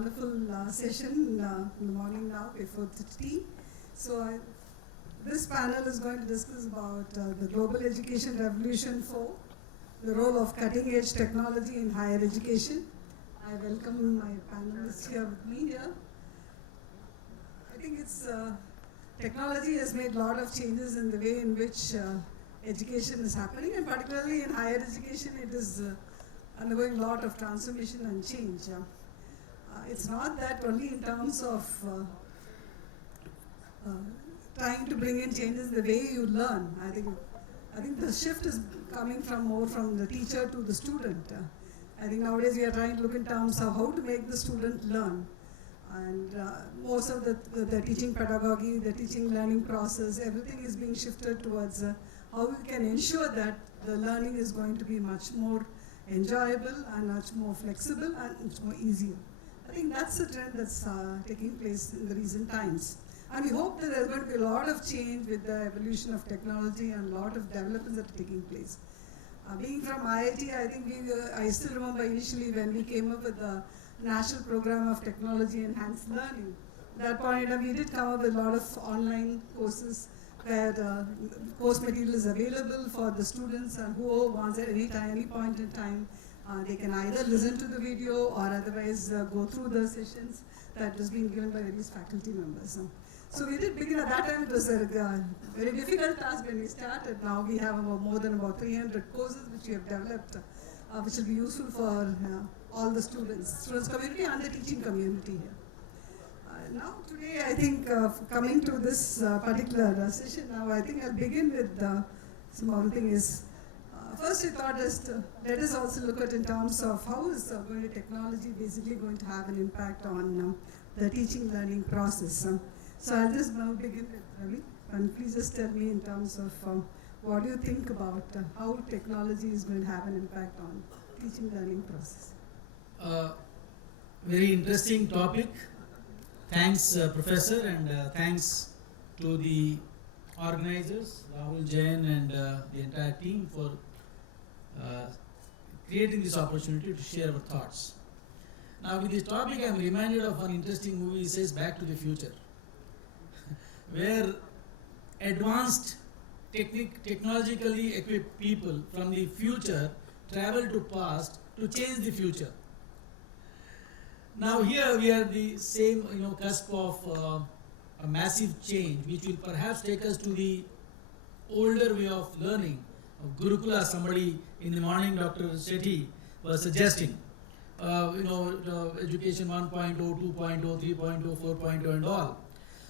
wonderful session in the morning now before the tea. This panel is going to discuss about the global education revolution 4, the role of cutting edge technology in higher education. I welcome my panelists here with me here. I think technology has made a lot of changes in the way in which education is happening, and particularly in higher education it is undergoing a lot of transformation and change. It's not that only in terms of trying to bring in changes in the way you learn. I think the shift is coming more from the teacher to the student. I think nowadays we are trying to look in terms of how to make the student learn. And most of the teaching pedagogy, the teaching learning process, everything is being shifted towards how we can ensure that the learning is going to be much more enjoyable and much more flexible and much more easier. I think that's the trend that's taking place in the recent times. And we hope that there's going to be a lot of change with the evolution of technology and a lot of developments that are taking place. Being from IIT, I think I still remember initially when we came up with the National Program of Technology Enhanced Learning. At that point, we did come up with a lot of online courses where the course material is available for the students, and who wants at any point in time, they can either listen to the video or otherwise go through the sessions that was being given by various faculty members. So we did begin at that time. It was a very difficult task when we started. Now we have more than about 300 courses which we have developed, which will be useful for all the students community and the teaching community here. Now today, I think coming to this particular session now, I think I'll begin with small thing is, first I thought let us also look at in terms of how is technology basically going to have an impact on the teaching learning process. So I'll just now begin with Ravi, and please just tell me in terms of what do you think about how technology is going to have an impact on teaching learning process. Very interesting topic. Thanks, Professor, and thanks to the organizers, Ravi, Jain, and the entire team for creating this opportunity to share our thoughts. Now, with this topic, I am reminded of an interesting movie. It says Back to the Future, where advanced technologically equipped people from the future travel to past to change the future. Now here we are the same cusp of a massive change which will perhaps take us to the older way of learning, of Gurukula. Somebody in the morning, Dr. Shetty was suggesting, education 1.0, 2.0, 3.0, 4.0 and all.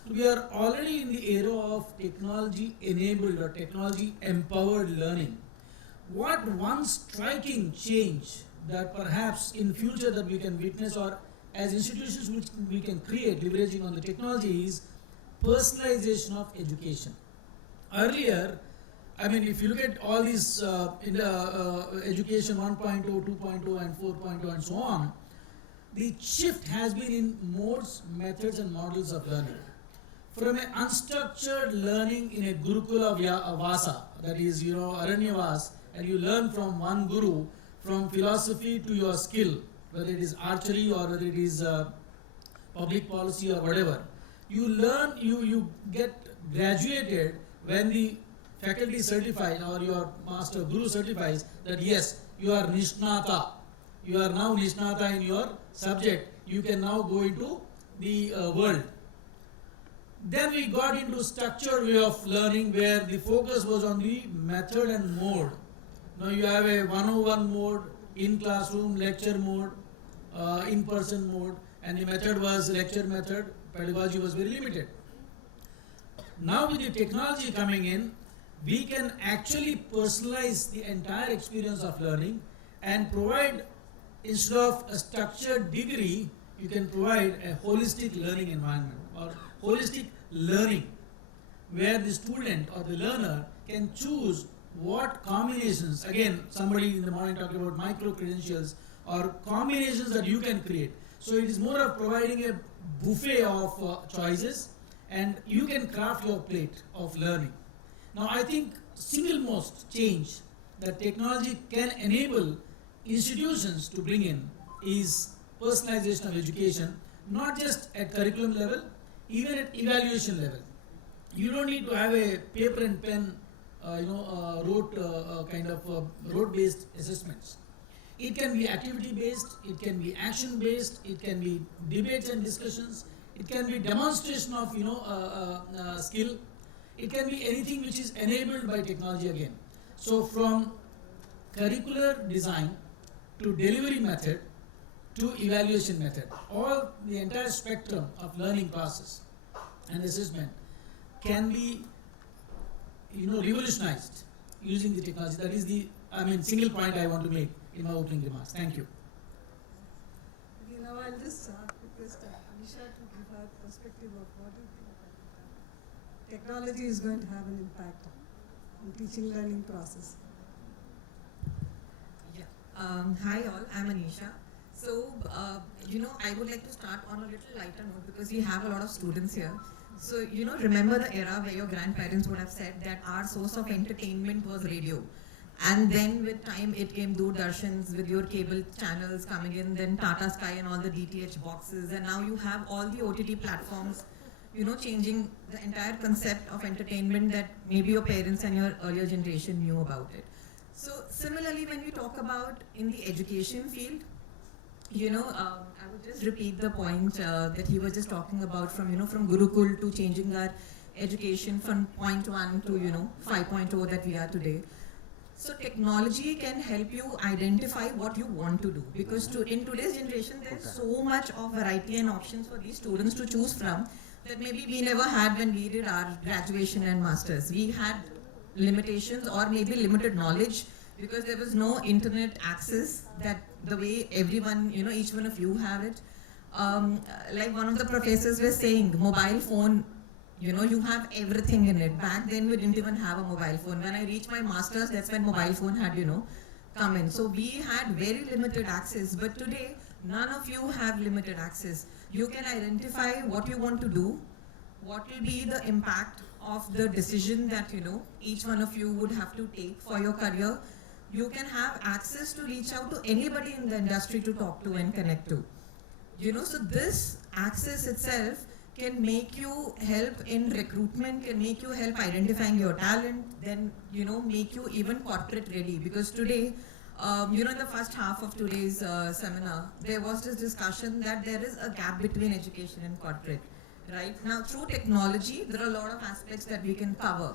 We are already in the era of technology enabled or technology empowered learning. What one striking change that perhaps in future that we can witness, or as institutions which we can create leveraging on the technology, is personalization of education. Earlier, if you look at all these in the education 1.0, 2.0 and 4.0 and so on, the shift has been in modes, methods and models of learning. From an unstructured learning in a Gurukula Vasa, that is, Aranyavas, and you learn from one guru, from philosophy to your skill, whether it is archery or whether it is public policy or whatever. You learn, you get graduated when the faculty certifies or your master guru certifies that yes, you are Nishnata. You are now Nishnata in your subject. You can now go into the world. Then we got into structured way of learning where the focus was on the method and mode. Now you have a 101 mode, in classroom, lecture mode, in-person mode, and the method was lecture method, pedagogy was very limited. Now with the technology coming in, we can actually personalize the entire experience of learning and provide, instead of a structured degree, you can provide a holistic learning environment or holistic learning where the student or the learner can choose what combinations, again somebody in the morning talked about micro credentials or combinations that you can create. So it is more of providing a buffet of choices, and you can craft your plate of learning. Now I think single most change that technology can enable institutions to bring in is personalization of education, not just at curriculum level, even at evaluation level. You don't need to have a paper and pen, rote-based assessments. It can be activity-based, it can be action-based, it can be debates and discussions, it can be demonstration of skill, it can be anything which is enabled by technology again. So from curricular design to delivery method to evaluation method, all the entire spectrum of learning process and assessment can be revolutionized using the technology. That is the single point I want to make in my opening remarks. Thank you. Now I'll just request Anisha to give her perspective of what you think technology is going to have an impact on teaching learning process. Yeah. Hi all, I'm Anisha. So, I would like to start on a little lighter note because we have a lot of students here. So, remember the era where your grandparents would have said that our source of entertainment was radio. And then with time it came Doordarshans with your cable channels coming in, then Tata Sky and all the DTH boxes, and now you have all the OTT platforms, changing the entire concept of entertainment that maybe your parents and your earlier generation knew about it. So similarly, when we talk about in the education field, I would just repeat the point that he was just talking about from Gurukul to changing our education from 0.1 to 5.0 that we are today. So technology can help you identify what you want to do, because in today's generation there's so much of variety and options for these students to choose from that maybe we never had when we did our graduation and masters. We had limitations or maybe limited knowledge because there was no internet access that the way everyone, each one of you have it. Like one of the professors was saying, mobile phone, you have everything in it. Back then we didn't even have a mobile phone. When I reached my master's, that's when mobile phone had, come in. So we had very limited access, but today none of you have limited access. You can identify what you want to do, what will be the impact of the decision that, each one of you would have to take for your career. You can have access to reach out to anybody in the industry to talk to and connect to. So this access itself can make you help in recruitment, can make you help identifying your talent, then, make you even corporate ready. Because today, in the first half of today's seminar, there was this discussion that there is a gap between education and corporate, right? Now, through technology, there are a lot of aspects that we can cover.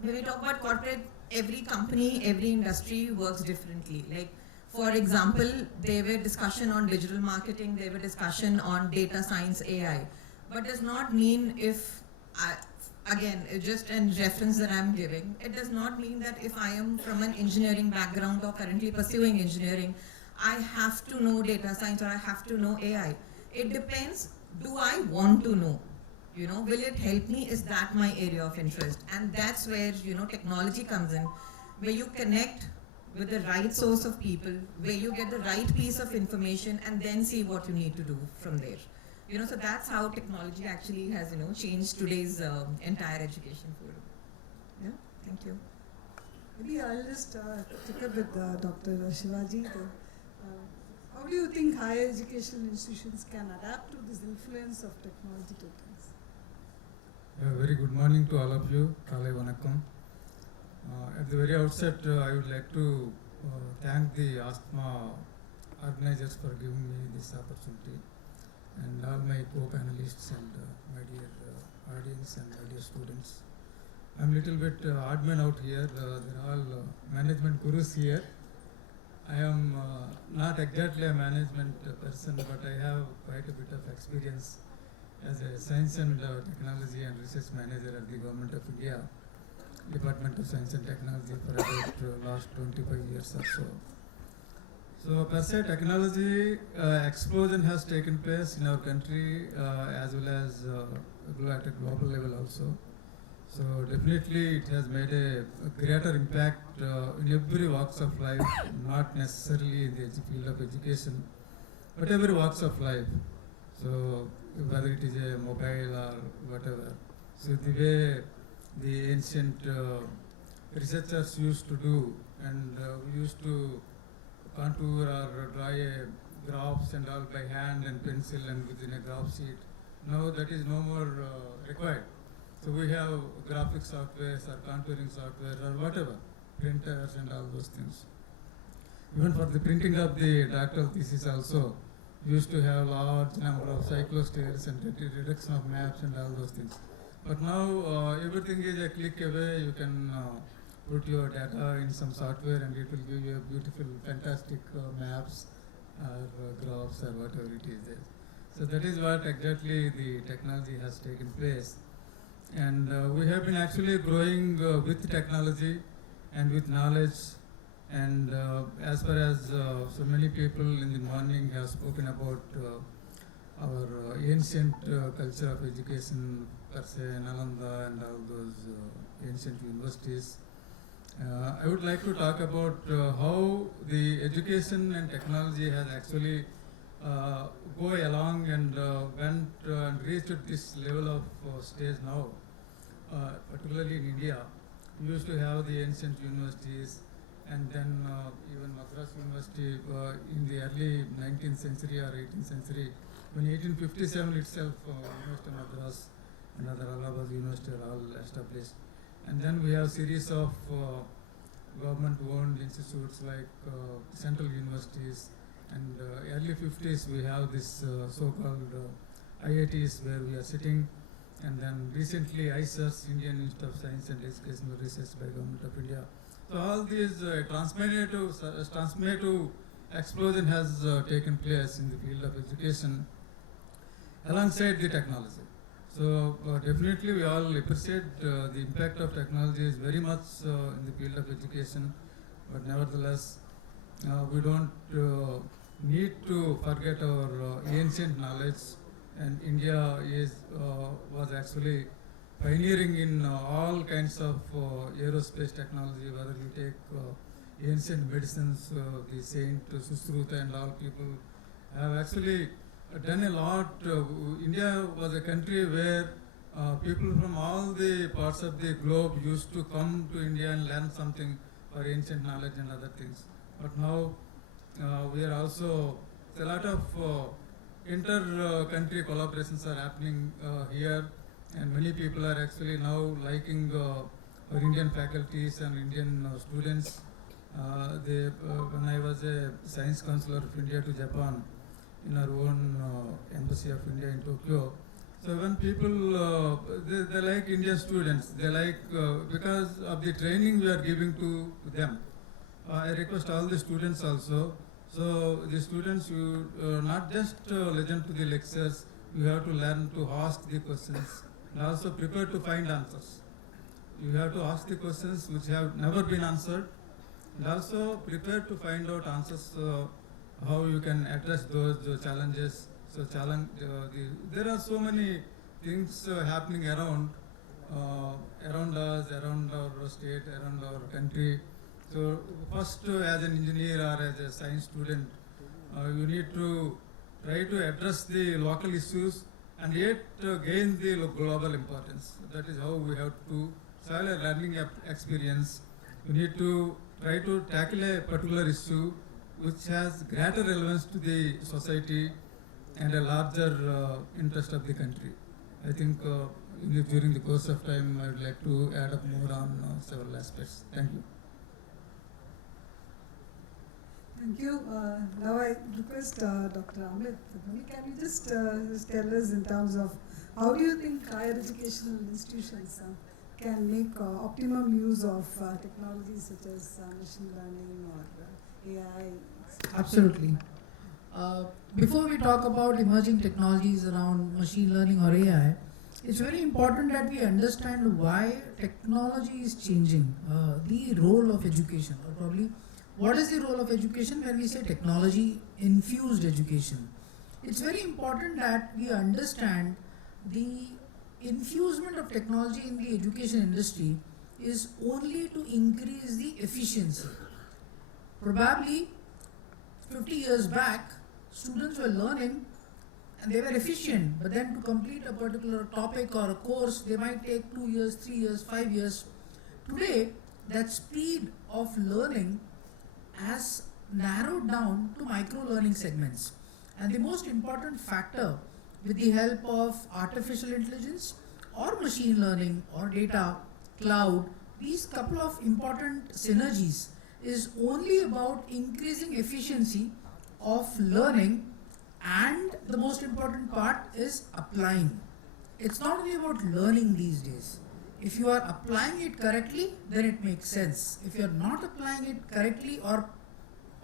When we talk about corporate, every company, every industry works differently. Like, for example, there were discussion on digital marketing, there were discussion on data science, AI. But does not mean again, just a reference that I'm giving, it does not mean that if I am from an engineering background or currently pursuing engineering, I have to know data science or I have to know AI. It depends, do I want to know? Will it help me? Is that my area of interest? And that's where, technology comes in, where you connect with the right source of people, where you get the right piece of information and then see what you need to do from there. So that's how technology actually has, changed today's entire education field. Yeah, thank you. Maybe I'll just take up with Dr. Sivaji. How do you think higher education institutions can adapt to this influence of technological trends? Very good morning to all of you. Kalai Vanakkam. At the very outset, I would like to thank the ASMA organizers for giving me this opportunity, and all my co-panelists and my dear audience and my dear students. I'm a little bit odd man out here. They're all management gurus here. I am not exactly a management person, but I have quite a bit of experience as a Science and Technology and Research Manager at the Government of India, Department of Science and Technology for about last 25 years or so. So per se, technology explosion has taken place in our country as well as at a global level also. So definitely it has made a greater impact in every walks of life, not necessarily in the field of education, but every walks of life. So whether it is a mobile or whatever. So the way the ancient researchers used to do, and we used to contour or draw a graphs and all by hand and pencil and within a graph sheet. Now that is no more required. So we have graphic softwares or contouring software or whatever, printers and all those things. Even for the printing of the doctoral thesis also, we used to have large number of cyclostates and reduction of maps and all those things. But now everything is a click away. You can put your data in some software and it will give you a beautiful, fantastic maps or graphs or whatever it is there. So that is what exactly the technology has taken place. And we have been actually growing with technology and with knowledge. And as far as so many people in the morning have spoken about our ancient culture of education per se, Nalanda and all those ancient universities. I would like to talk about how the education and technology has actually go along and went and reached this level of stage now, particularly in India. We used to have the ancient universities, and then even Madras University in the early 19th century or 18th century. In 1857 itself, University of Madras and other Allahabad University are all established. And then we have series of government-owned institutes like central universities. And early 50s we have this so-called IITs where we are sitting. And then recently ISERS, Indian Institute of Science and Educational Research by Government of India. So all these transformative explosion has taken place in the field of education alongside the technology. So definitely we all appreciate the impact of technology is very much in the field of education, but nevertheless we don't need to forget our ancient knowledge, and India was actually pioneering in all kinds of aerospace technology, whether you take ancient medicines, the Saint Susruta and all people have actually done a lot. India was a country where people from all the parts of the globe used to come to India and learn something for ancient knowledge and other things. But now we are also, a lot of inter-country collaborations are happening here. And many people are actually now liking our Indian faculties and Indian students. When I was a science counselor of India to Japan in our own embassy of India in Tokyo, so when people, they like Indian students, they like, because of the training we are giving to them. I request all the students also, so the students, you not just listen to the lectures, you have to learn to ask the questions. And also prepare to find answers. You have to ask the questions which have never been answered, and also prepare to find out answers, how you can address those challenges. So there are so many things happening around us, around our state, around our country. So first, as an engineer or as a science student, you need to try to address the local issues and yet gain the global importance. That is how we have to style a learning experience. You need to try to tackle a particular issue which has greater relevance to the society and a larger interest of the country. I think during the course of time I would like to add up more on several aspects. Thank you. Thank you. Now I request Dr. Amit. Can you just tell us in terms of how do you think higher educational institutions can make optimum use of technologies such as machine learning or AI? Absolutely. Before we talk about emerging technologies around machine learning or AI, it's very important that we understand why technology is changing the role of education, or probably what is the role of education when we say technology infused education. It's very important that we understand the infusement of technology in the education industry is only to increase the efficiency. Probably 50 years back, students were learning and they were efficient, but then to complete a particular topic or a course, they might take 2 years, 3 years, 5 years. Today, that speed of learning has narrowed down to micro learning segments. And the most important factor, with the help of artificial intelligence or machine learning or data, cloud, these couple of important synergies is only about increasing efficiency of learning, and the most important part is applying. It's not only about learning these days. If you are applying it correctly, then it makes sense. If you are not applying it correctly or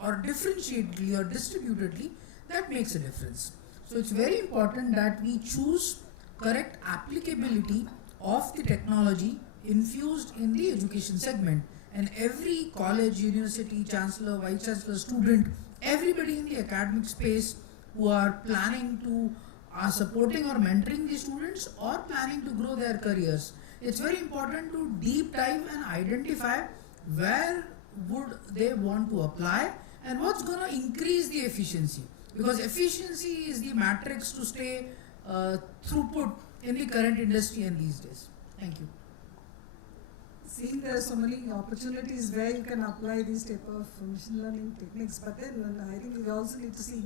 differentiatedly or distributedly, that makes a difference. So it's very important that we choose correct applicability of the technology infused in the education segment. And every college, university, chancellor, vice chancellor, student, everybody in the academic space who are planning to, are supporting or mentoring the students or planning to grow their careers, it's very important to deep dive and identify where would they want to apply and what's going to increase the efficiency. Because efficiency is the matrix to stay throughput in the current industry and these days. Thank you. Seeing there are so many opportunities where you can apply these type of machine learning techniques, but then I think we also need to see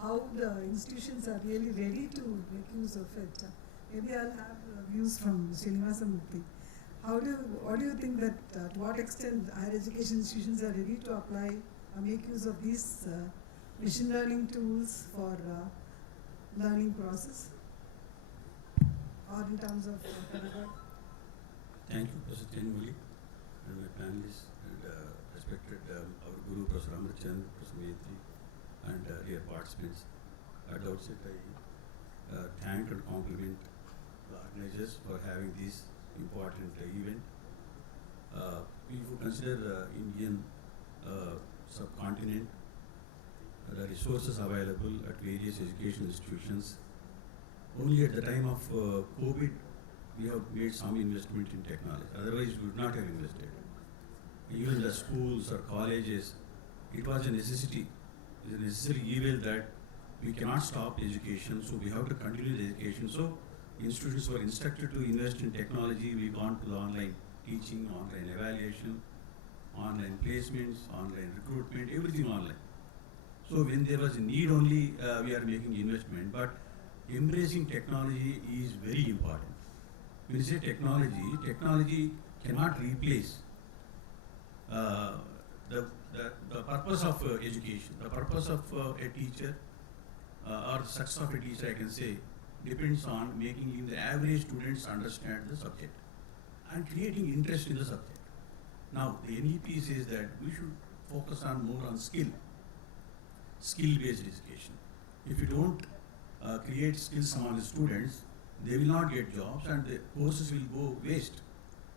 how the institutions are really ready to make use of it. Maybe I'll have views from Sreenivasa Murthy. What do you think that to what extent higher education institutions are ready to apply or make use of these machine learning tools for learning process or in terms of pedagogy? Thank you, Professor Thenmozhi, and my panelists, and respected our Guru, Professor Amit, Professor Murthy, and dear participants. At the outset, I thank and compliment the organizers for having this important event. If you consider the Indian subcontinent, the resources available at various education institutions, only at the time of COVID, we have made some investment in technology. Otherwise, we would not have invested. Even the schools or colleges, it was a necessity. It is a necessary evil that we cannot stop education, so we have to continue the education. So, institutions were instructed to invest in technology. We've gone to the online teaching, online evaluation, online placements, online recruitment, everything online. So, when there was a need only, we are making investment. But embracing technology is very important. When you say technology cannot replace the purpose of education. The purpose of a teacher or the success of a teacher, I can say, depends on making even the average students understand the subject and creating interest in the subject. Now, the NEP says that we should focus on more on skill-based education. If you don't create skills among the students, they will not get jobs and the courses will go waste.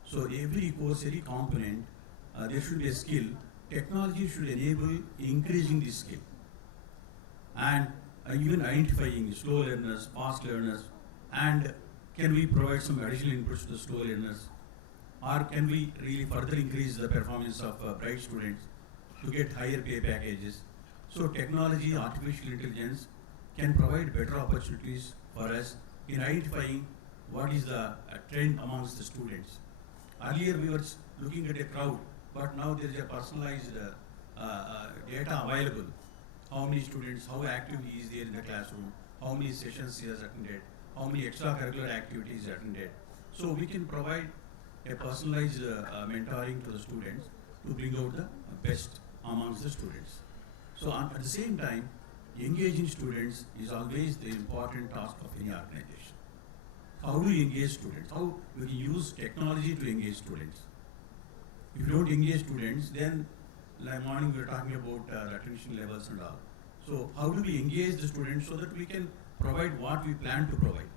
So every course, every component, there should be a skill. Technology should enable increasing this skill and even identifying slow learners, fast learners, and can we provide some additional inputs to the slow learners, or can we really further increase the performance of bright students to get higher pay packages. So technology, artificial intelligence can provide better opportunities for us in identifying what is the trend amongst the students. Earlier we were looking at a crowd, but now there is a personalized data available. How many students, how active he is there in the classroom, how many sessions he has attended, how many extracurricular activities he attended. So we can provide a personalized mentoring to the students to bring out the best amongst the students. So at the same time, engaging students is always the important task of any organization. How do you engage students? How we can use technology to engage students? If you don't engage students, then like morning we were talking about the attention levels and all. So how do we engage the students so that we can provide what we plan to provide?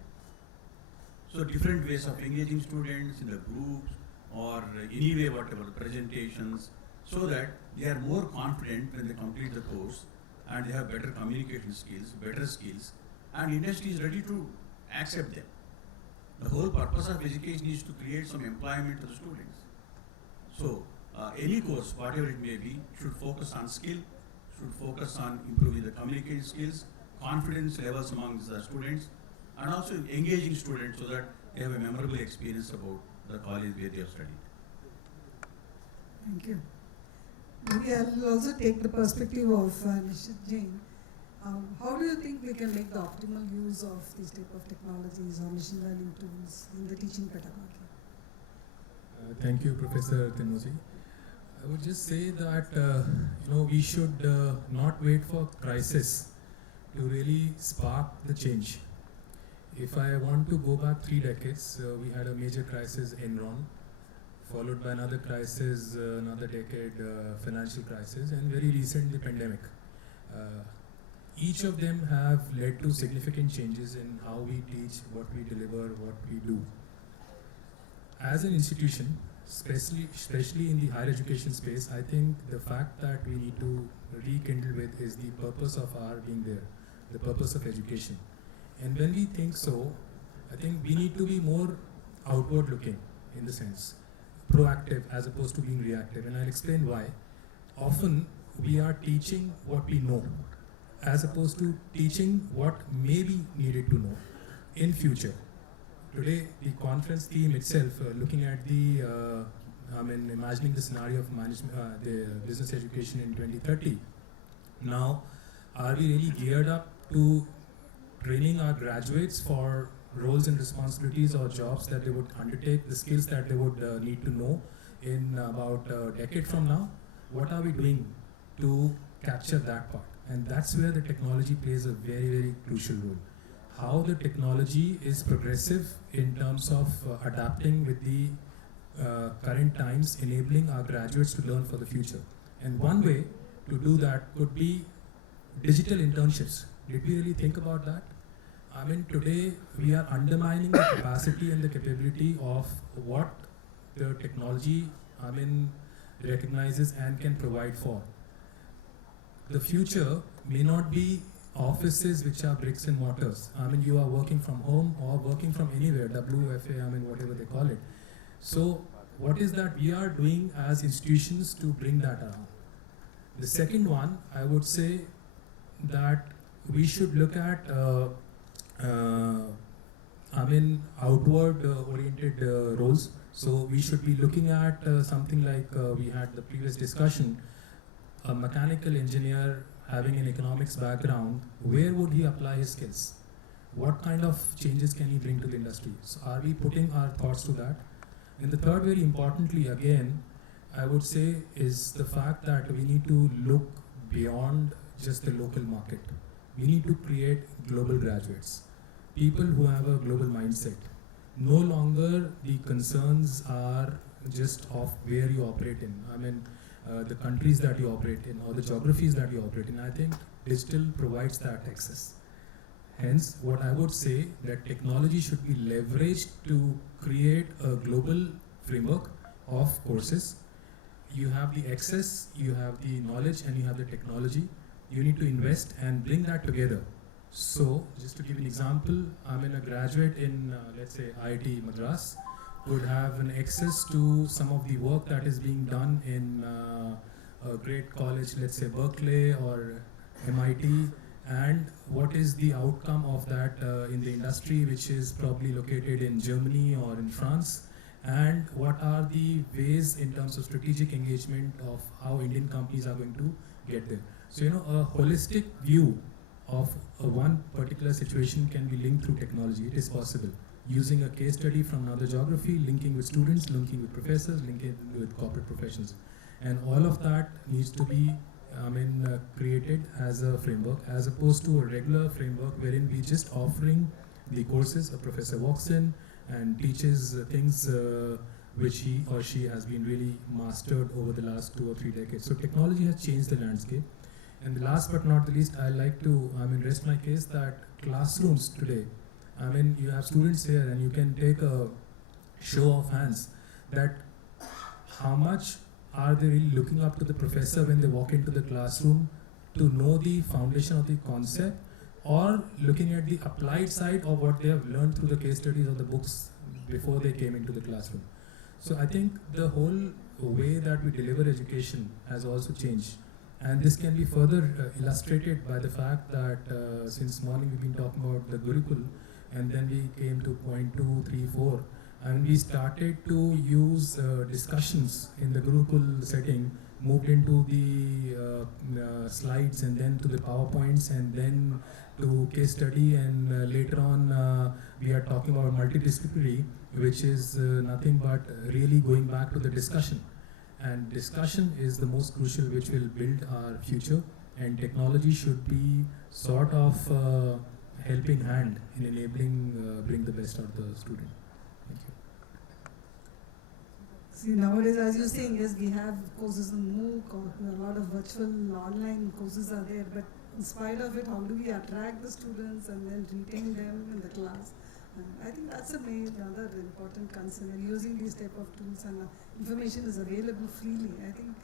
So different ways of engaging students in the groups or any way, whatever, presentations, so that they are more confident when they complete the course and they have better communication skills, better skills, and industry is ready to accept them. The whole purpose of education is to create some employment to the students. So any course, whatever it may be, should focus on skill, should focus on improving the communication skills, confidence levels among the students, and also engaging students so that they have a memorable experience about the college where they have studied. Thank you. Maybe I'll also take the perspective of Nishit Jain. How do you think we can make the optimal use of these type of technologies or machine learning tools in the teaching pedagogy? Thank you, Professor Thenmozhi. I would just say that we should not wait for crisis to really spark the change. If I want to go back 3 decades, we had a major crisis, Enron, followed by another crisis, another decade, financial crisis, and very recent, the pandemic. Each of them have led to significant changes in how we teach, what we deliver, what we do. As an institution, especially in the higher education space, I think the fact that we need to rekindle with is the purpose of our being there, the purpose of education. And when we think so, I think we need to be more outward looking in the sense, proactive as opposed to being reactive. And I'll explain why. Often we are teaching what we know as opposed to teaching what may be needed to know in future. Today, the conference theme itself, looking at the, imagining the scenario of management, the business education in 2030. Now, are we really geared up to training our graduates for roles and responsibilities or jobs that they would undertake, the skills that they would need to know in about a decade from now? What are we doing to capture that part? And that's where the technology plays a very, very crucial role. How the technology is progressive in terms of adapting with the current times, enabling our graduates to learn for the future. And one way to do that could be digital internships. Did we really think about that? I mean, today we are undermining the capacity and the capability of what the technology, recognizes and can provide for. The future may not be offices which are bricks and mortars. You are working from home or working from anywhere, WFA, whatever they call it. So what is that we are doing as institutions to bring that around? The second one, I would say that we should look at outward oriented roles. So we should be looking at something like we had the previous discussion, a mechanical engineer having an economics background, where would he apply his skills? What kind of changes can he bring to the industry? So are we putting our thoughts to that? And the third, very importantly, again, I would say is the fact that we need to look beyond just the local market. We need to create global graduates, people who have a global mindset. No longer the concerns are just of where you operate in. The countries that you operate in or the geographies that you operate in. I think digital provides that access. Hence, what I would say that technology should be leveraged to create a global framework of courses. You have the access, you have the knowledge, and you have the technology. You need to invest and bring that together. So, just to give an example, a graduate in, let's say, IIT Madras, would have an access to some of the work that is being done in a great college, let's say Berkeley or MIT, and what is the outcome of that in the industry, which is probably located in Germany or in France, and what are the ways in terms of strategic engagement of how Indian companies are going to get there. So, a holistic view of one particular situation can be linked through technology. It is possible. Using a case study from another geography, linking with students, linking with professors, linking with corporate professionals. And all of that needs to be created as a framework, as opposed to a regular framework wherein we just offering the courses. A professor walks in and teaches things which he or she has been really mastered over the last 2 or 3 decades. So technology has changed the landscape. And the last but not the least, I like to rest my case that classrooms today, you have students here and you can take a show of hands that how much are they really looking up to the professor when they walk into the classroom to know the foundation of the concept, or looking at the applied side of what they have learned through the case studies or the books before they came into the classroom. So I think the whole way that we deliver education has also changed. And this can be further illustrated by the fact that since morning we've been talking about the Gurukul, and then we came to point 2, 3, 4, and we started to use discussions in the Gurukul setting moved into the slides and then to the PowerPoints and then to case study, and later on we are talking about multidisciplinary, which is nothing but really going back to the discussion. And discussion is the most crucial, which will build our future, and technology should be sort of helping hand in enabling bring the best out of the student. Thank you. See, nowadays, as you're saying, yes, we have courses in MOOC, or a lot of virtual online courses are there, but in spite of it, how do we attract the students and then retain them in the class? I think that's another important concern. And using these type of tools and information is available freely. I think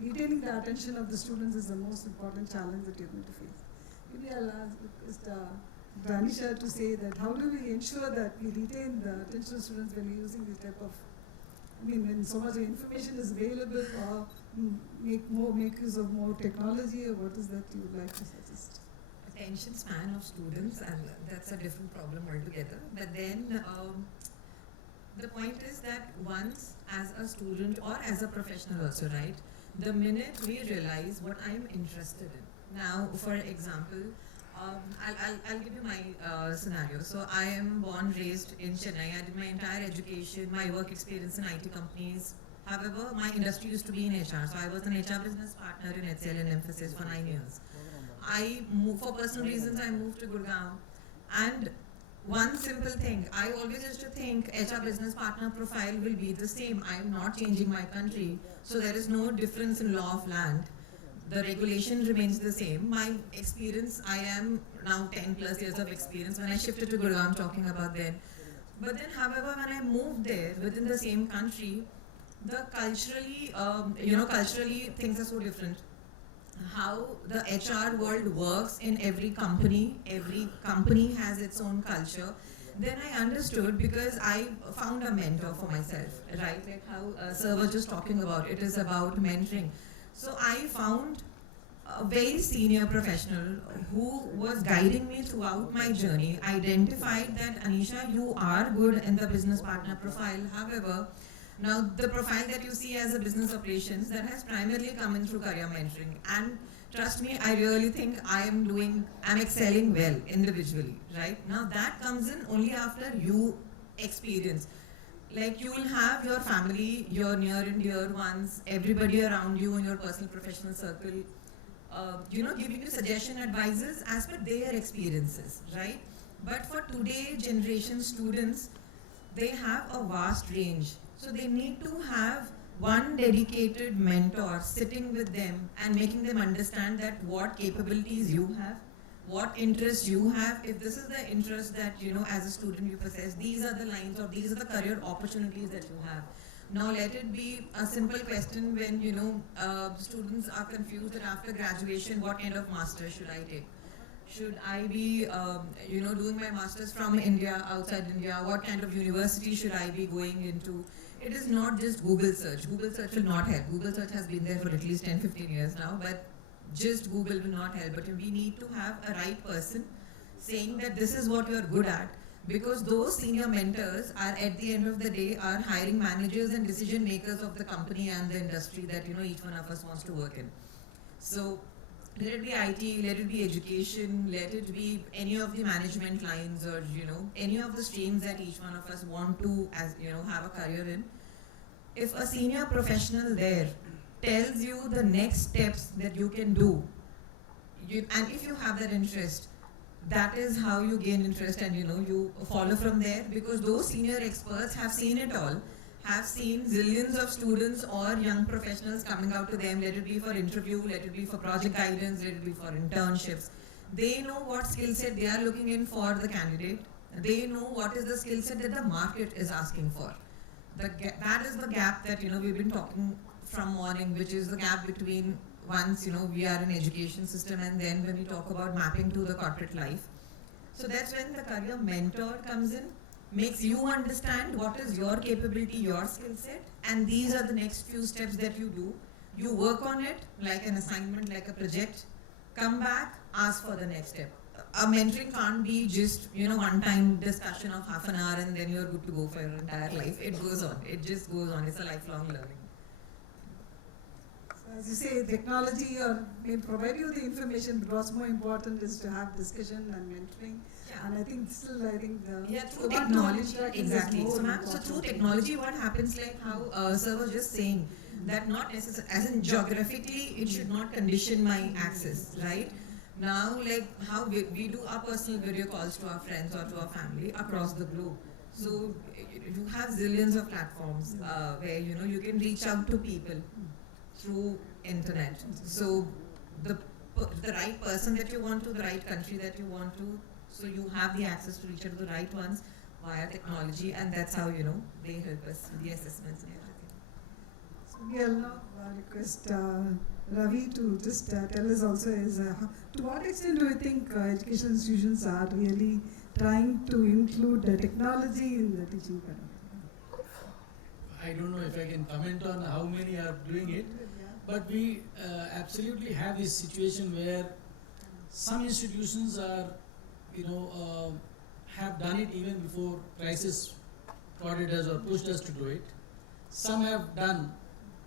retaining the attention of the students is the most important challenge that you're going to face. Maybe I'll ask Anisha to say that how do we ensure that we retain the attention of students when we're using this type of, when so much information is available, or make use of more technology, or what is that you would like to suggest? Attention span of students, and that's a different problem altogether. But then the point is that once as a student or as a professional also, right, the minute we realize what I'm interested in. Now, for example, I'll give you my scenario. So I am born, raised in Chennai. I did my entire education, my work experience in IT companies. However, my industry used to be in HR. So I was an HR business partner in HCL and Emphasis for 9 years. I moved, for personal reasons, I moved to Gurgaon. And one simple thing, I always used to think HR business partner profile will be the same. I am not changing my country. So there is no difference in law of land. The regulation remains the same. My experience, I am now 10 plus years of experience. When I shifted to Gurgaon, I'm talking about then. But then, however, when I moved there within the same country, the culturally, culturally things are so different. How the HR world works in every company has its own culture. Then I understood, because I found a mentor for myself, right? Like how Sir was just talking about, it is about mentoring. So I found a very senior professional who was guiding me throughout my journey, identified that, Anisha, you are good in the business partner profile. However, now the profile that you see as a business operations, that has primarily come in through career mentoring. And trust me, I really think I'm excelling well individually, right? Now that comes in only after you experience. Like, you will have your family, your near and dear ones, everybody around you in your personal professional circle, giving you suggestion, advices as per their experiences, right? But for today generation students, they have a vast range. So they need to have one dedicated mentor sitting with them and making them understand that what capabilities you have, what interests you have. If this is the interest that, as a student you possess, these are the lines or these are the career opportunities that you have. Now let it be a simple question when, students are confused that after graduation, what kind of master should I take? Should I be, doing my masters from India, outside India? What kind of university should I be going into? It is not just Google search. Google search will not help. Google search has been there for at least 10-15 years now, but just Google will not help. But we need to have a right person saying that this is what you are good at, because those senior mentors are, at the end of the day, are hiring managers and decision makers of the company and the industry that each one of us wants to work in. So let it be IT, let it be education, let it be any of the management lines, or any of the streams that each one of us want to have a career in. If a senior professional there tells you the next steps that you can do, and if you have that interest, that is how you gain interest, and you follow from there, because those senior experts have seen it all, have seen zillions of students or young professionals coming out to them, let it be for interview, let it be for project guidance, let it be for internships. They know what skill set they are looking in for the candidate. They know what is the skill set that the market is asking for. That is the gap that we've been talking from morning, which is the gap between once we are in education system and then when we talk about mapping to the corporate life. So that's when the career mentor comes in, makes you understand what is your capability, your skill set, and these are the next few steps that you do. You work on it like an assignment, like a project, come back, ask for the next step. A mentoring can't be just one-time discussion of half an hour and then you're good to go for your entire life. It goes on. It just goes on. It's a lifelong learning. As you say, technology may provide you the information, but what's more important is to have discussion and mentoring. Yeah. And I think still, I think the Through the one-to-one technology, interaction is exactly. more So, ma'am, so important. through technology, what happens, like how sir was just saying, that not necessarily, as in geographically, it should not condition my access, right? Now, like how we do our personal video calls to our friends or to our family across the globe. So, you have zillions of platforms where you can reach out to people through internet. So, the right person that you want to, the right country that you want to, so you have the access to reach out to the right ones via technology, and that's how they help us with the assessments and everything. So we'll now request Ravi to just tell us also to what extent do you think educational institutions are really trying to include technology in the teaching paradigm? I don't know if I can comment on how many are doing it, but we absolutely have this situation where some institutions are, have done it even before crisis prodded us or pushed us to do it. Some have done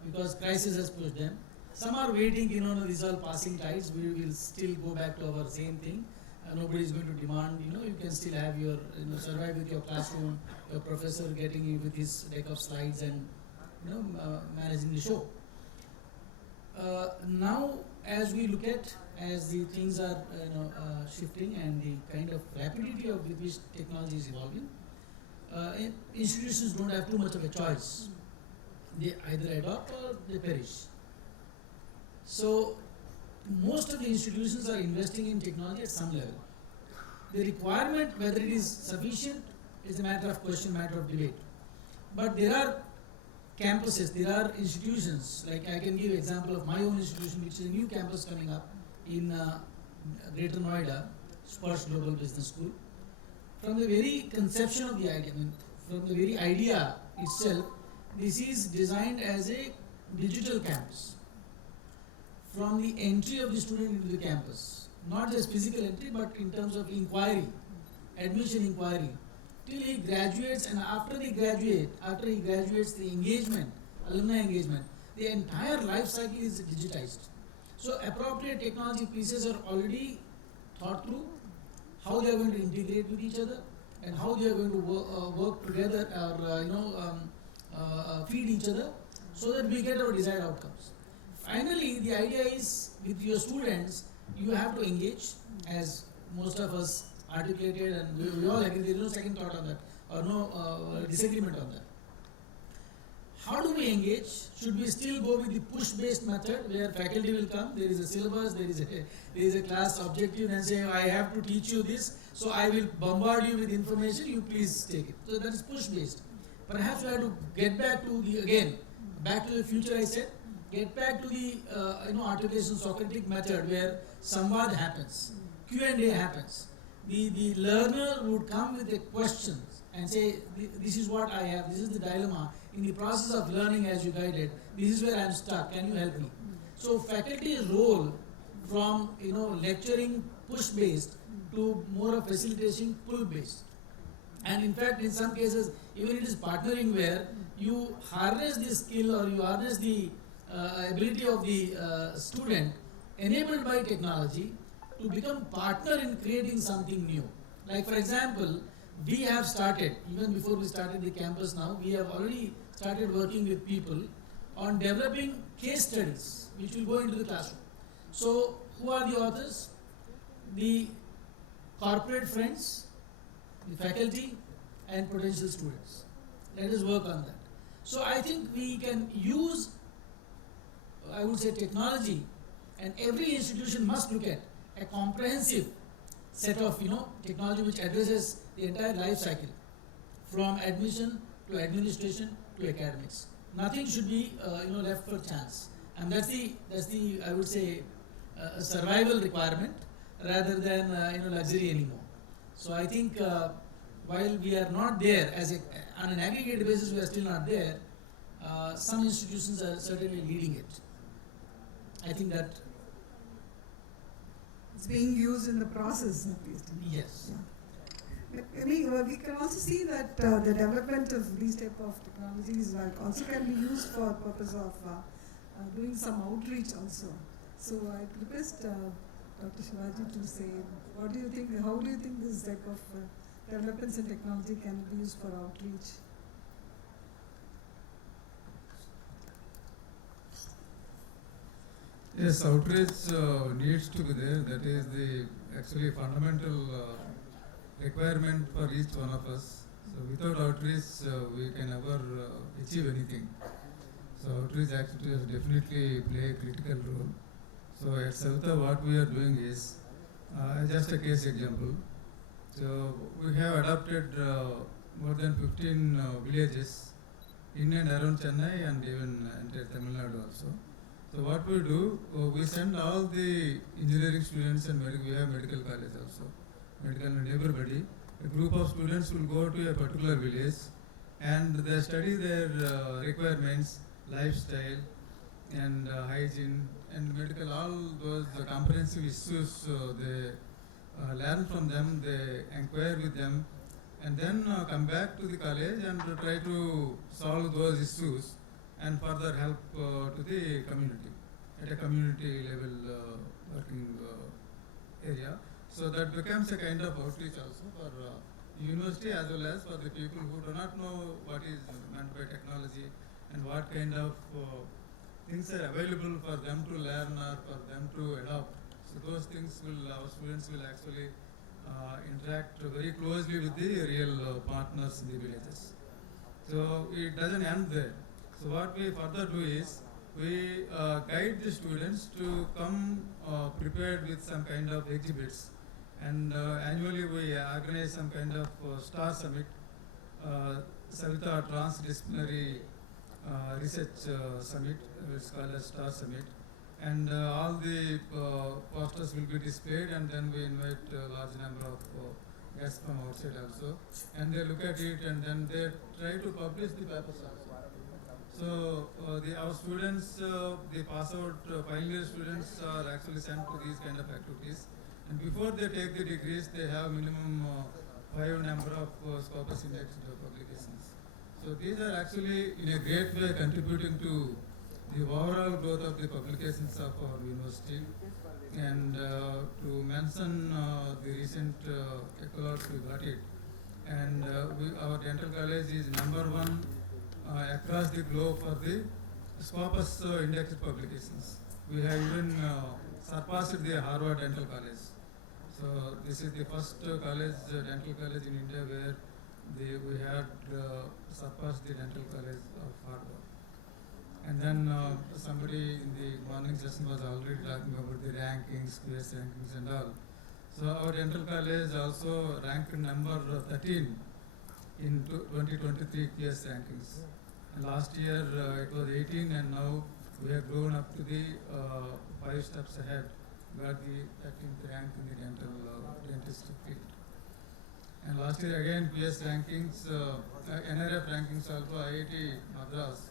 because crisis has pushed them. Some are waiting, these are passing tides. We will still go back to our same thing. Nobody is going to demand, you can still have your, survive with your classroom, your professor getting you with his deck of slides and, managing the show. Now, as we look at, as the things are, shifting and the kind of rapidity of with which technology is evolving, institutions don't have too much of a choice. They either adopt or they perish. So, most of the institutions are investing in technology at some level. The requirement, whether it is sufficient, is a matter of question, matter of debate. But there are campuses, there are institutions, like I can give example of my own institution, which is a new campus coming up in Greater Noida, Sparsh Global Business School. From the very conception of the idea, from the very idea itself, this is designed as a digital campus. From the entry of the student into the campus, not just physical entry, but in terms of inquiry, admission inquiry, till he graduates, and after he graduates, the engagement, alumni engagement, the entire life cycle is digitized. So appropriate technology pieces are already thought through, how they are going to integrate with each other, and how they are going to work together or feed each other, so that we get our desired outcomes. Finally, the idea is with your students, you have to engage, as most of us articulated, and we all agree, there is no second thought on that, or no disagreement on that. How do we engage? Should we still go with the push-based method, where faculty will come, there is a syllabus, there is a class objective, and say, I have to teach you this, so I will bombard you with information, you please take it. So that is push-based. Perhaps we have to get back to back to the future, I said, get back to the articulation Socratic method, where samvad happens, Q&A happens. The learner would come with a question and say, this is what I have, this is the dilemma. In the process of learning as you guided, this is where I am stuck, can you help me? So faculty's role from lecturing push-based to more of facilitation pull-based. And in fact, in some cases, even it is partnering where you harness the skill or you harness the ability of the student enabled by technology to become partner in creating something new. Like for example, we have started, even before we started the campus now, we have already started working with people on developing case studies which will go into the classroom. So who are the authors? The corporate friends, the faculty and potential students. Let us work on that. So I think we can use, I would say, technology, and every institution must look at a comprehensive set of technology which addresses the entire life cycle, from admission to administration to academics. Nothing should be left for chance, and that's the I would say survival requirement rather than luxury anymore. So I think while we are not there on an aggregate basis, we are still not there. Some institutions are certainly leading it. I think that it's being used in the process at least. Yes. Yeah. I mean, we can also see that the development of these type of technologies also can be used for purpose of doing some outreach also. So I request Dr. Sivaji to say, what do you think, how do you think this type of developments in technology can be used for outreach? Yes, outreach needs to be there. That is the actually fundamental requirement for each one of us. So without outreach, we can never achieve anything. So outreach activities definitely play a critical role. So at Savita, what we are doing is just a case example. So we have adopted more than 15 villages in and around Chennai and even entire Tamil Nadu also. So what we do, we send all the engineering students and we have medical college also, medical and everybody. A group of students will go to a particular village and they study their requirements, lifestyle and hygiene and medical, all those comprehensive issues they learn from them, they inquire with them and then come back to the college and try to solve those issues and further help to the community at a community level working area. So that becomes a kind of outreach also for university as well as for the people who do not know what is meant by technology and what kind of things are available for them to learn or for them to adopt. So those things will, our students will actually interact very closely with the real partners in the villages. So it doesn't end there. So what we further do is, we guide the students to come prepared with some kind of exhibits. And annually we organize some kind of Star Summit, Savita Transdisciplinary Research Summit, it's called as Star Summit. And all the posters will be displayed and then we invite a large number of guests from outside also. And they look at it and then they try to publish the papers also. So our students, the pass out final year students are actually sent to these kind of activities. And before they take the degrees, they have minimum 5 number of Scopus indexed publications. So these are actually in a great way contributing to the overall growth of the publications of our university. And to mention the recent accolades we got it. And our dental college is #1 across the globe for the Scopus indexed publications. We have even surpassed the Harvard Dental College. So this is the first college, dental college in India where we had surpassed the dental college of Harvard. And then somebody in the morning session was already talking about the rankings, QS rankings and all. So our dental college also ranked number 13 in 2023 QS rankings. And last year it was 18 and now we have grown up to the 5 steps ahead. We got the 13th rank in the dentistry field. And last year again QS rankings, NRF rankings also, IIT Madras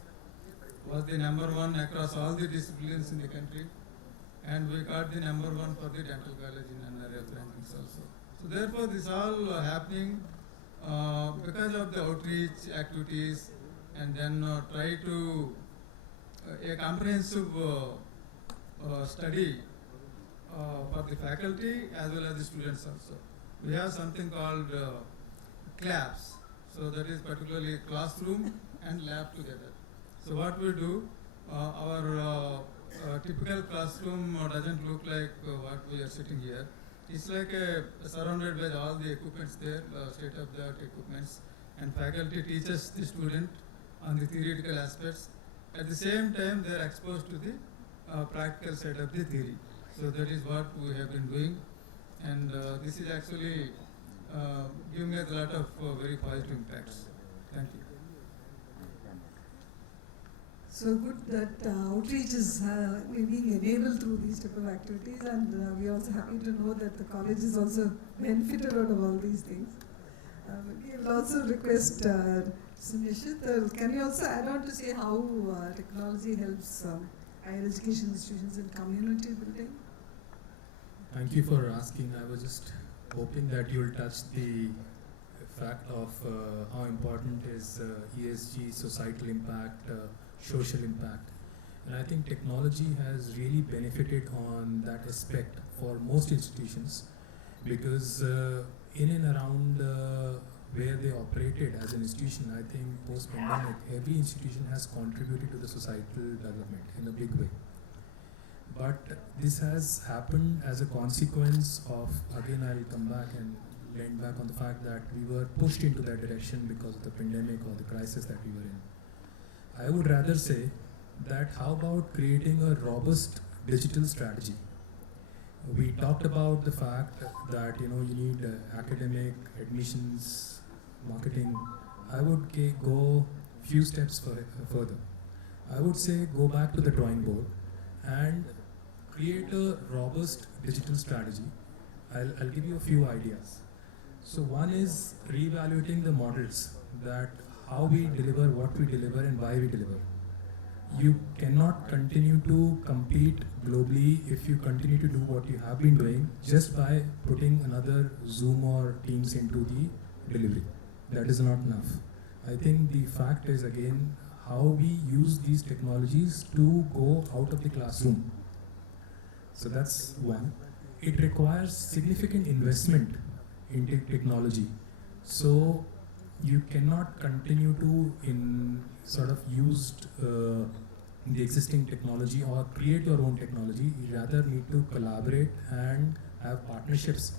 was the #1 across all the disciplines in the country. And we got the #1 for the dental college in NRF rankings also. So therefore this all happening because of the outreach activities and then try to a comprehensive study for the faculty as well as the students also. We have something called CLABs. So that is particularly classroom and lab together. So what we do, our typical classroom doesn't look like what we are sitting here. It's like surrounded by all the equipments there, state-of-the-art equipments, and faculty teaches the student on the theoretical aspects. At the same time, they are exposed to the practical side of the theory. So that is what we have been doing, and this is actually giving us a lot of very positive impacts. Thank you. So good that outreach is being enabled through these type of activities, and we are also happy to know that the college is also benefited out of all these things. We will also request Nishit, can you also add on to say how technology helps higher education institutions in community building? Thank you for asking. I was just hoping that you'll touch the fact of how important is ESG, societal impact, social impact. And I think technology has really benefited on that aspect for most institutions, because in and around where they operated as an institution, I think post-pandemic, every institution has contributed to the societal development in a big way. But this has happened as a consequence of, again I'll come back and land back on the fact that we were pushed into that direction because of the pandemic or the crisis that we were in. I would rather say that how about creating a robust digital strategy? We talked about the fact that you need academic, admissions, marketing. I would go few steps further. I would say go back to the drawing board and create a robust digital strategy. I'll give you a few ideas. So one is reevaluating the models, that how we deliver, what we deliver, and why we deliver. You cannot continue to compete globally if you continue to do what you have been doing just by putting another Zoom or Teams into the delivery. That is not enough. I think the fact is, again, how we use these technologies to go out of the classroom. So that's one. It requires significant investment into technology. So you cannot continue to use the existing technology or create your own technology. You rather need to collaborate and have partnerships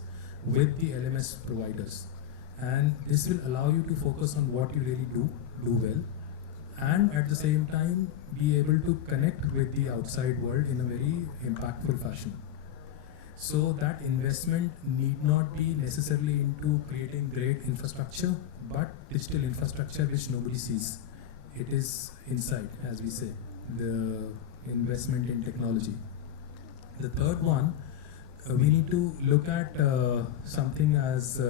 with the LMS providers. And this will allow you to focus on what you really do well, and at the same time be able to connect with the outside world in a very impactful fashion. So that investment need not be necessarily into creating great infrastructure, but digital infrastructure which nobody sees. It is inside, as we say, the investment in technology. The third one, we need to look at something as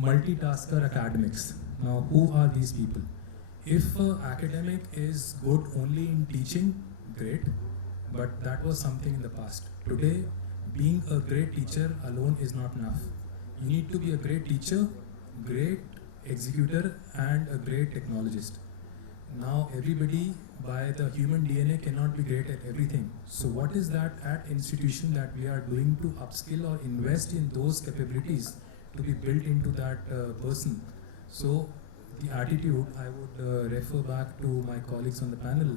multitasker academics. Now, who are these people? If academic is good only in teaching, great, but that was something in the past. Today, being a great teacher alone is not enough. You need to be a great teacher, great executor, and a great technologist. Now, everybody by the human DNA cannot be great at everything. So what is that at institution that we are doing to upskill or invest in those capabilities to be built into that person? So the attitude, I would refer back to my colleagues on the panel.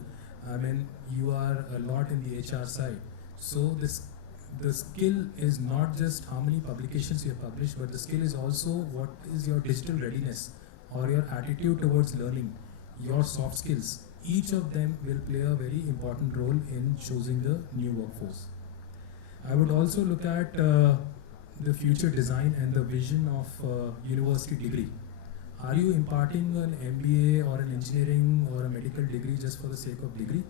I mean, you are a lot in the HR side. So the skill is not just how many publications you have published, but the skill is also what is your digital readiness or your attitude towards learning, your soft skills. Each of them will play a very important role in choosing the new workforce. I would also look at the future design and the vision of university degree. Are you imparting an MBA or an engineering or a medical degree just for the sake of degree?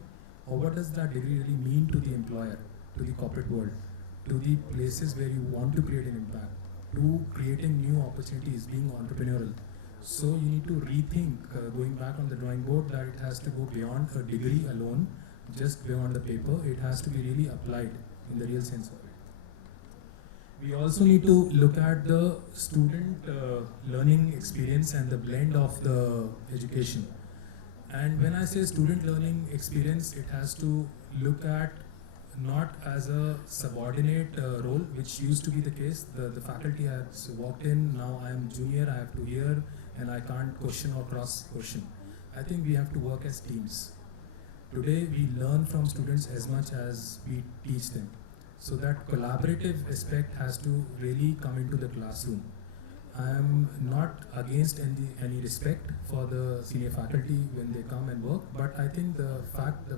Or what does that degree really mean to the employer, to the corporate world, to the places where you want to create an impact, to creating new opportunities, being entrepreneurial? So you need to rethink, going back on the drawing board, that it has to go beyond a degree alone, just beyond the paper. It has to be really applied in the real sense of it. We also need to look at the student learning experience and the blend of the education. And when I say student learning experience, it has to look at not as a subordinate role, which used to be the case. The faculty has walked in, now I am junior, I have to hear, and I can't question or cross question. I think we have to work as teams. Today we learn from students as much as we teach them. So that collaborative aspect has to really come into the classroom. I am not against any respect for the senior faculty when they come and work, but I think the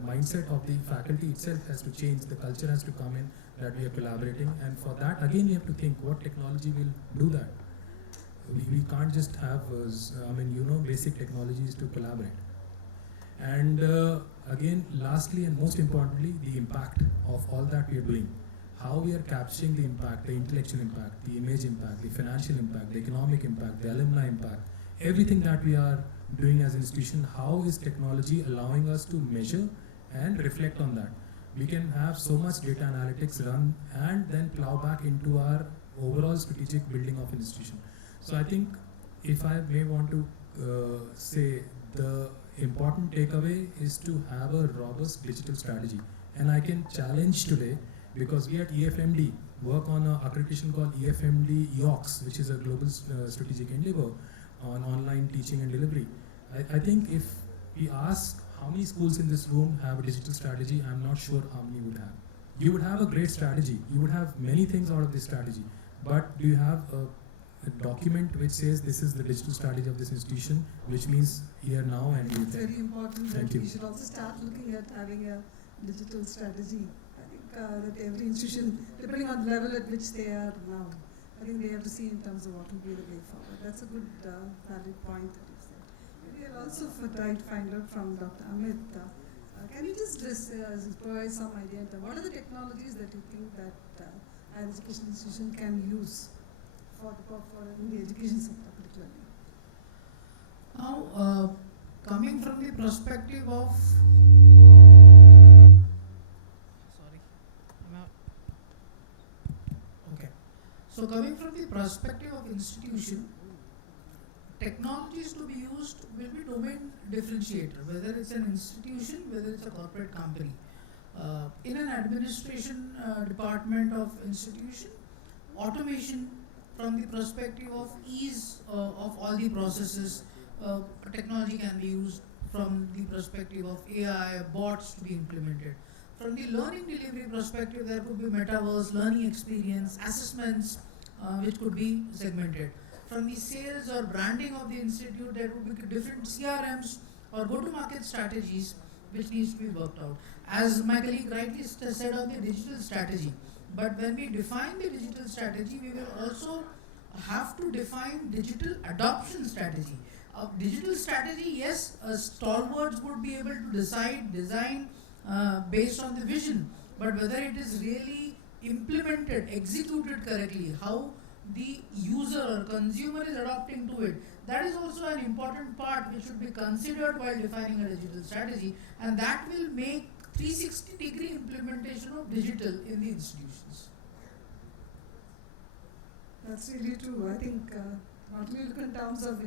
mindset of the faculty itself has to change, the culture has to come in, that we are collaborating, and for that again we have to think what technology will do that. We can't just have, basic technologies to collaborate. And again, lastly and most importantly, the impact of all that we are doing. How we are capturing the impact, the intellectual impact, the image impact, the financial impact, the economic impact, the alumni impact, everything that we are doing as an institution, how is technology allowing us to measure and reflect on that? We can have so much data analytics run and then plow back into our overall strategic building of an institution. So I think if I may want to say, the important takeaway is to have a robust digital strategy. And I can challenge today, because we at EFMD work on an accreditation called EFMD EOX, which is a global strategic endeavor on online teaching and delivery. I think if we ask how many schools in this room have a digital strategy, I'm not sure how many would have. You would have a great strategy. You would have many things out of this strategy. But do you have a document which says this is the digital strategy of this institution, which means here, now, and It's very important that Thank you. we should also start looking at having a digital strategy. I think that every institution, depending on the level at which they are now, I think they have to see in terms of what will be the way forward. That's a good, valid point that you said. Maybe I'll also try to find out from Dr. Amit. Can you just provide some idea into what are the technologies that you think that higher education institution can use for in the education sector particularly? Now, coming from the perspective of So coming from the perspective of institution, technologies to be used will be domain differentiator, whether it's an institution, whether it's a corporate company. In an administration department of institution, automation from the perspective of ease of all the processes, technology can be used from the perspective of AI, bots to be implemented. From the learning delivery perspective, there could be metaverse, learning experience, assessments, which could be segmented. From the sales or branding of the institute, there would be different CRMs or go-to-market strategies which needs to be worked out. As my colleague rightly said on the digital strategy, but when we define the digital strategy, we will also have to define digital adoption strategy. Digital strategy, yes, stalwarts would be able to design based on the vision, but whether it is really implemented, executed correctly, how the user or consumer is adopting to it, that is also an important part which should be considered while defining a digital strategy, and that will make 360-degree implementation of digital in the institutions. That's really true. I think not only look in terms of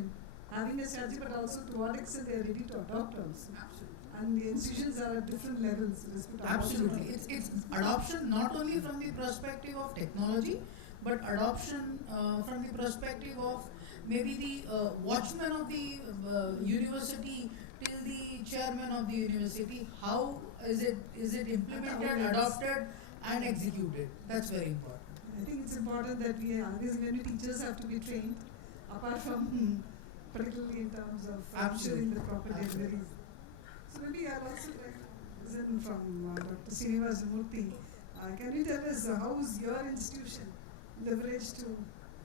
having a strategy, but also to what extent they are ready to adopt also. Absolutely. And the institutions are at different levels. Absolutely. It's adoption not only from the perspective of technology, but adoption from the perspective of maybe the watchman of the university till the chairman of the university. How is it implemented, adopted, and executed? That's very important. I think it's important that we because many teachers have to be trained, apart from particularly in terms of ensuring the proper delivery. So maybe I'll also listen from Dr. Sreenivasa Murthy. Can you tell us how is your institution leveraged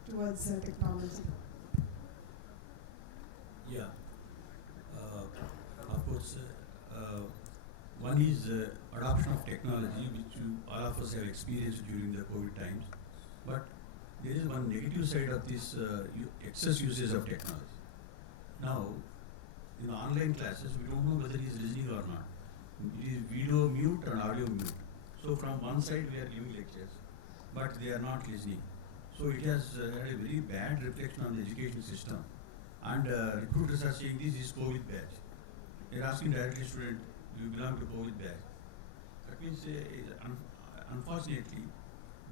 towards technology? Yeah, of course, one is adoption of technology, which all of us have experienced during the COVID times. But there is one negative side of this excess usage of technology. Now, in the online classes, we don't know whether he is listening or not. It is video mute and audio mute. So from one side we are giving lectures, but they are not listening. So it has had a very bad reflection on the education system. And recruiters are saying this is COVID batch. They are asking directly student, do you belong to COVID batch? That means, unfortunately,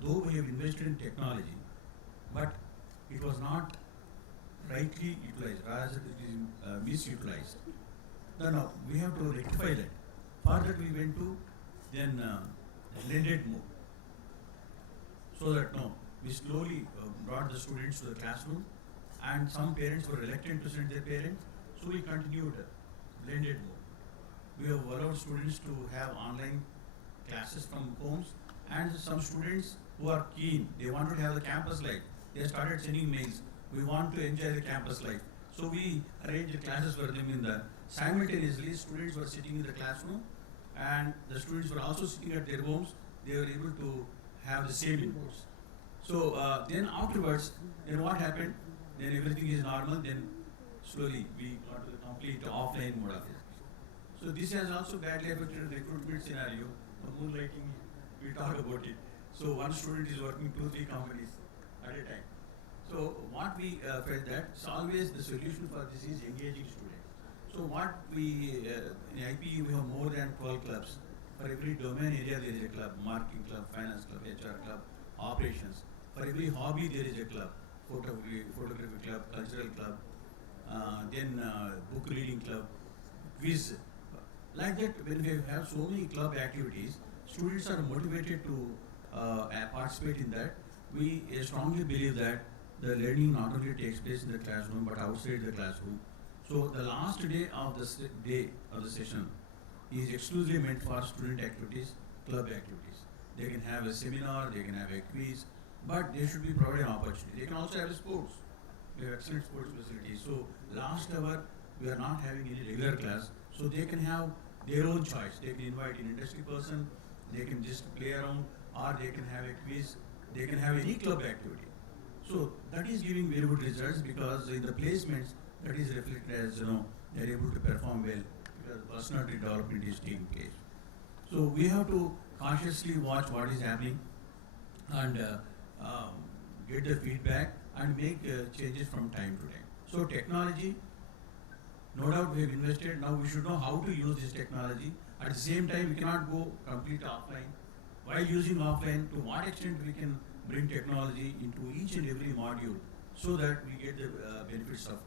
though we have invested in technology, but it was not rightly utilized, rather it is misutilized. No, we have to rectify that. For that we went to then blended mode. So that we slowly brought the students to the classroom, and some parents were reluctant to send their parents, so we continued blended mode. We have allowed students to have online classes from homes, and some students who are keen, they wanted to have the campus life. They started sending mails. We want to enjoy the campus life. So we arranged classes for them in the simultaneously students were sitting in the classroom and the students were also sitting at their homes. They were able to have the same inputs. So then afterwards, then what happened? Then everything is normal. Then slowly we got to the complete offline mode of it. So this has also badly affected the recruitment scenario. The moonlighting, we talk about it. So one student is working 2-3 companies at a time. So what we felt that always the solution for this is engaging students. So what we, in IPE we have more than 12 clubs. For every domain area there is a club, marketing club, finance club, HR club, operations. For every hobby there is a club, photography club, cultural club, then book reading club, quiz. Like that, when we have so many club activities, students are motivated to participate in that. We strongly believe that the learning not only takes place in the classroom but outside the classroom. So the last day of the session is exclusively meant for student activities, club activities. They can have a seminar, they can have a quiz, but they should be provided an opportunity. They can also have sports. We have excellent sports facilities. So last hour we are not having any regular class, so they can have their own choice. They can invite an industry person, they can just play around, or they can have a quiz, they can have any club activity. So that is giving very good results, because in the placements that is reflected as, they are able to perform well because personality development is taking place. So we have to cautiously watch what is happening and get the feedback and make changes from time to time. So technology, no doubt we have invested. Now we should know how to use this technology. At the same time, we cannot go complete offline. While using offline, to what extent we can bring technology into each and every module so that we get the benefits of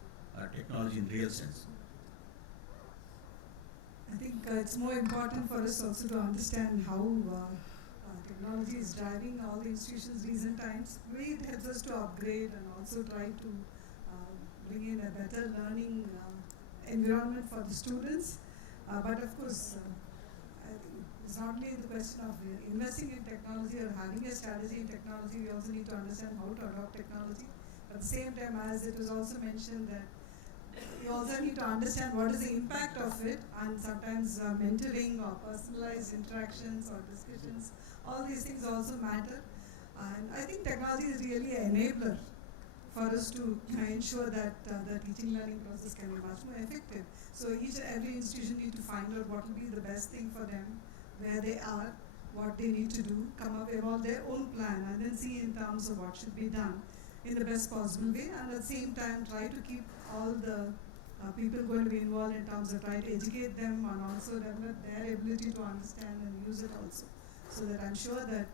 technology in real sense. I think it's more important for us also to understand how technology is driving all the institutions recent times. It helps us to upgrade and also try to bring in a better learning environment for the students. But of course, I think it's not only the question of investing in technology or having a strategy in technology. We also need to understand how to adopt technology. At the same time, as it was also mentioned, that you also need to understand what is the impact of it, and sometimes mentoring or personalized interactions or discussions, all these things also matter. And I think technology is really an enabler for us to ensure that the teaching learning process can be much more effective. So every institution need to find out what will be the best thing for them, where they are, what they need to do, come up with all their own plan, and then see in terms of what should be done in the best possible way, and at the same time try to keep all the people going to be involved in terms of trying to educate them and also develop their ability to understand and use it also. So that I'm sure that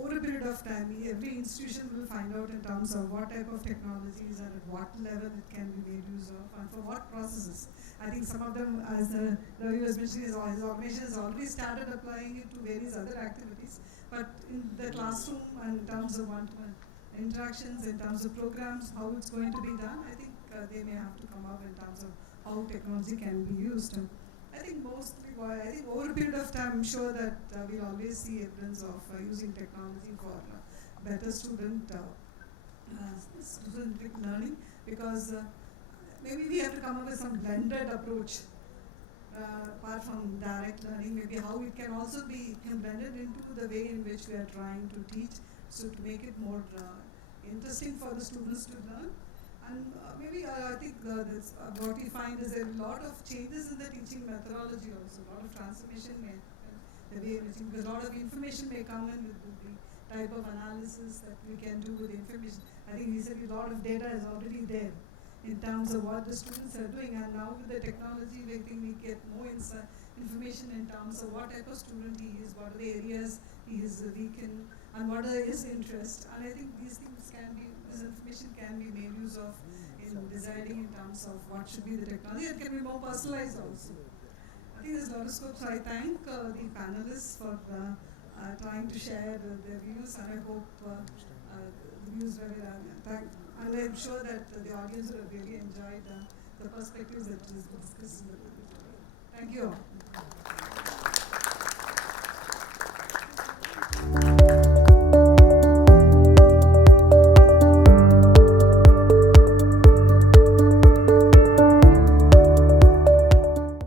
over a period of time, every institution will find out in terms of what type of technologies and at what level it can be made use of and for what processes. I think some of them, as Ravi was mentioning, his organization has already started applying it to various other activities, but in the classroom and in terms of one-to-one interactions, in terms of programs, how it's going to be done, I think they may have to come up in terms of how technology can be used. I think over a period of time, I'm sure that we'll always see evidence of using technology for better student learning, because maybe we have to come up with some blended approach apart from direct learning, maybe how it can also be blended into the way in which we are trying to teach, so to make it more interesting for the students to learn. And maybe I think what we find is a lot of changes in the teaching methodology also, a lot of transformation the way in which, because a lot of information may come in with the type of analysis that we can do with information. I think he said a lot of data is already there in terms of what the students are doing, and now with the technology, I think we get more information in terms of what type of student he is, what are the areas he is weak in, and what are his interests. And I think these things this information can be made use of in deciding in terms of what should be the technology, and can be more personalized also. I think there's a lot of scope, so I thank the panelists for trying to share their views, and I hope the views were and I'm sure that the audience would have really enjoyed the perspectives that was discussed in the group. Thank you all.